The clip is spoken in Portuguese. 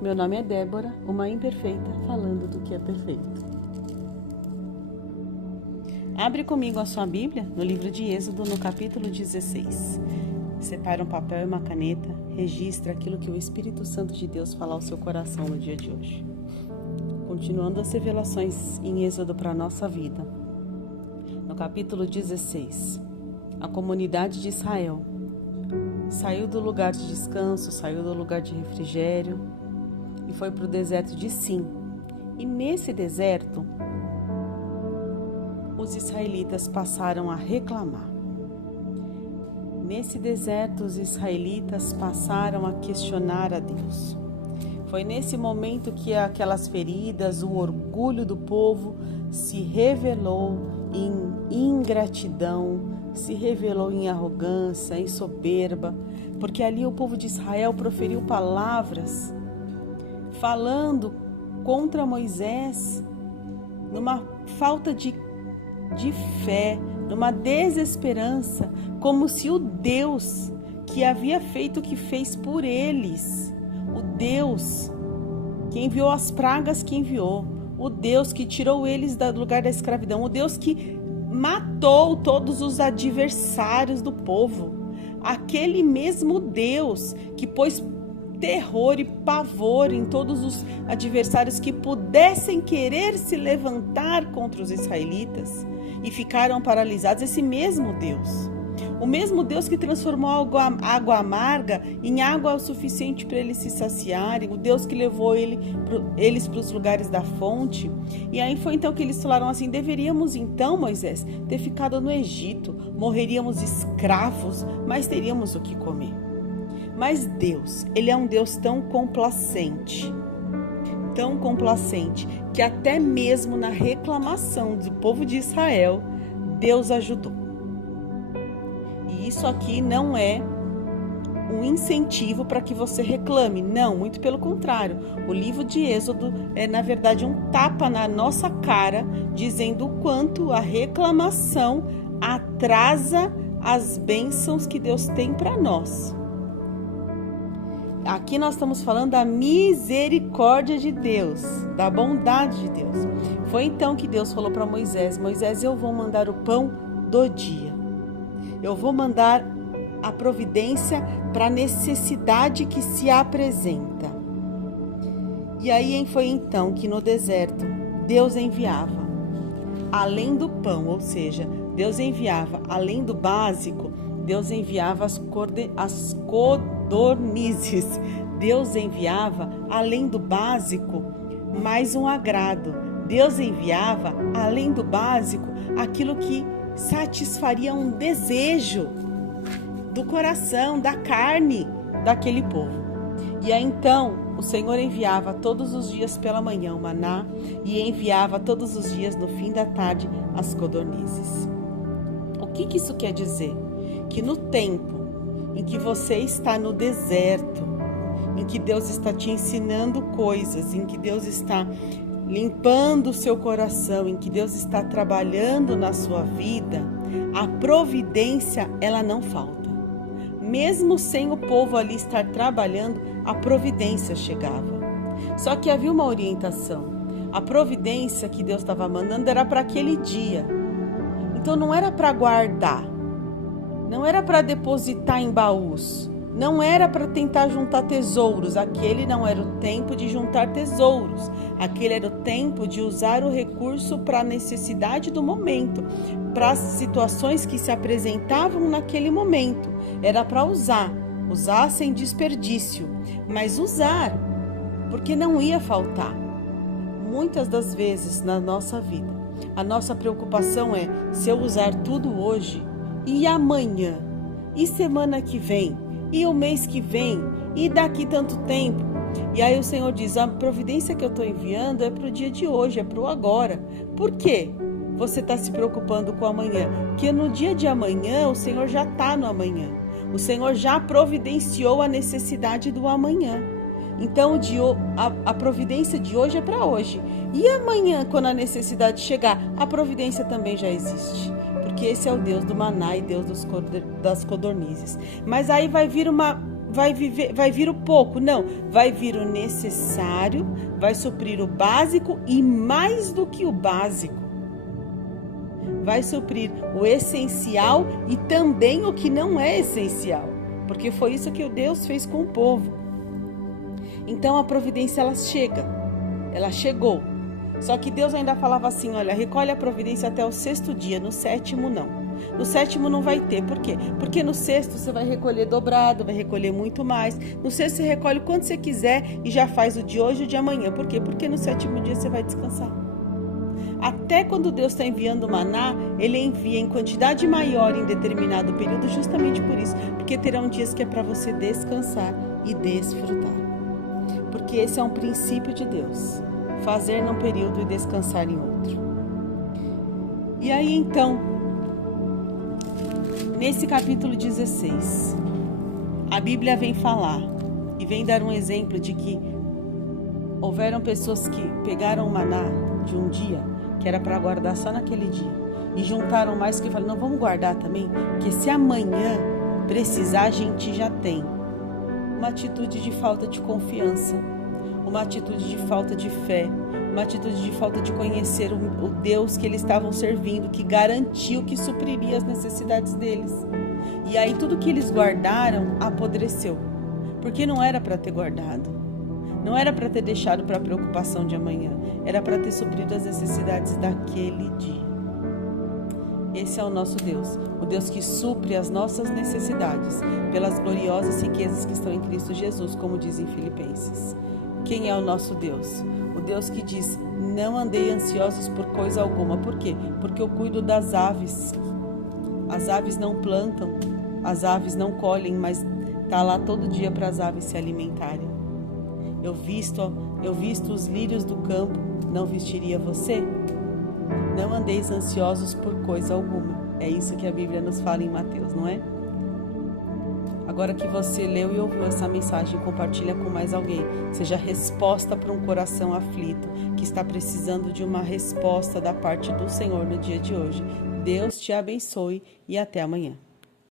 Meu nome é Débora, uma imperfeita falando do que é perfeito. Abre comigo a sua Bíblia no livro de Êxodo, no capítulo 16. Separa um papel e uma caneta, registra aquilo que o Espírito Santo de Deus falar ao seu coração no dia de hoje. Continuando as revelações em Êxodo para a nossa vida. No capítulo 16, a comunidade de Israel saiu do lugar de descanso, saiu do lugar de refrigério e foi para o deserto de Sim. E nesse deserto, os israelitas passaram a reclamar. Nesse deserto, os israelitas passaram a questionar a Deus. Foi nesse momento que aquelas feridas, o orgulho do povo se revelou em ingratidão, se revelou em arrogância, em soberba, porque ali o povo de Israel proferiu palavras falando contra Moisés numa falta de fé, numa desesperança, como se o Deus que havia feito o que fez por eles, o Deus que enviou as pragas que enviou, o Deus que tirou eles do lugar da escravidão, o Deus que matou todos os adversários do povo, aquele mesmo Deus que pôs terror e pavor em todos os adversários que pudessem querer se levantar contra os israelitas e ficaram paralisados, esse mesmo Deus. O mesmo Deus que transformou água amarga em água o suficiente para eles se saciarem, o Deus que levou eles para os lugares da fonte. E aí foi então que eles falaram assim: deveríamos então, Moisés, ter ficado no Egito, morreríamos escravos, mas teríamos o que comer. Mas Deus, Ele é um Deus tão complacente, que até mesmo na reclamação do povo de Israel, Deus ajudou. E isso aqui não é um incentivo para que você reclame, não, muito pelo contrário. O livro de Êxodo é, na verdade, um tapa na nossa cara, dizendo o quanto a reclamação atrasa as bênçãos que Deus tem para nós. Aqui nós estamos falando da misericórdia de Deus, da bondade de Deus. Foi então que Deus falou para Moisés: Moisés, eu vou mandar o pão do dia. Eu vou mandar a providência para a necessidade que se apresenta. E aí foi então que no deserto Deus enviava, além do pão, ou seja, Deus enviava, além do básico, Deus enviava as codornizes. Deus enviava, além do básico, mais um agrado. Deus enviava, além do básico, aquilo que satisfaria um desejo do coração, da carne daquele povo. E aí então o Senhor enviava todos os dias pela manhã o maná e enviava todos os dias no fim da tarde as codornizes. O que isso quer dizer? Que no tempo em que você está no deserto, em que Deus está te ensinando coisas, em que Deus está limpando o seu coração, em que Deus está trabalhando na sua vida, a providência, ela não falta. Mesmo sem o povo ali estar trabalhando, a providência chegava. Só que havia uma orientação. A providência que Deus estava mandando era para aquele dia. Então não era para guardar, não era para depositar em baús, não era para tentar juntar tesouros. Aquele não era o tempo de juntar tesouros. Aquele era o tempo de usar o recurso para a necessidade do momento, para as situações que se apresentavam naquele momento. Era para usar sem desperdício, mas usar, porque não ia faltar. Muitas das vezes na nossa vida, a nossa preocupação é: se eu usar tudo hoje, e amanhã, e semana que vem, e o mês que vem, e daqui tanto tempo. E aí o Senhor diz: a providência que eu estou enviando é para o dia de hoje, é para o agora. Por quê? Você está se preocupando com o amanhã? Porque no dia de amanhã, o Senhor já está no amanhã. O Senhor já providenciou a necessidade do amanhã. Então a providência de hoje é para hoje. E amanhã, quando a necessidade chegar, a providência também já existe. Porque esse é o Deus do maná e Deus das codornizes. Mas aí vai vir uma vai vir o pouco, não, vai vir o necessário, vai suprir o básico e mais do que o básico. Vai suprir o essencial e também o que não é essencial, porque foi isso que o Deus fez com o povo. Então a providência ela chegou. Só que Deus ainda falava assim, olha, recolhe a providência até o 6º dia, no 7º não. No 7º não vai ter, por quê? Porque no 6º você vai recolher dobrado, vai recolher muito mais. No 6º você recolhe quanto você quiser e já faz o de hoje e o de amanhã. Por quê? Porque no 7º dia você vai descansar. Até quando Deus está enviando o maná, Ele envia em quantidade maior em determinado período, justamente por isso. Porque terão dias que é para você descansar e desfrutar. Porque esse é um princípio de Deus. Fazer num período e descansar em outro. E aí então, nesse capítulo 16, a Bíblia vem falar e vem dar um exemplo de que houveram pessoas que pegaram o maná de um dia, que era para guardar só naquele dia, e juntaram mais que falaram, não, vamos guardar também, porque se amanhã precisar a gente já tem. Uma atitude de falta de confiança, uma atitude de falta de fé, uma atitude de falta de conhecer o Deus que eles estavam servindo, que garantiu que supriria as necessidades deles. E aí tudo que eles guardaram apodreceu, porque não era para ter guardado, não era para ter deixado para a preocupação de amanhã, era para ter suprido as necessidades daquele dia. Esse é o nosso Deus, o Deus que supre as nossas necessidades pelas gloriosas riquezas que estão em Cristo Jesus, como diz em Filipenses. Quem é o nosso Deus? O Deus que diz, não andei ansiosos por coisa alguma. Por quê? Porque eu cuido das aves. As aves não plantam, as aves não colhem, mas está lá todo dia para as aves se alimentarem. Eu visto os lírios do campo, não vestiria você? Não andeis ansiosos por coisa alguma. É isso que a Bíblia nos fala em Mateus, não é? Agora que você leu e ouviu essa mensagem, compartilha com mais alguém. Seja resposta para um coração aflito, que está precisando de uma resposta da parte do Senhor no dia de hoje. Deus te abençoe e até amanhã.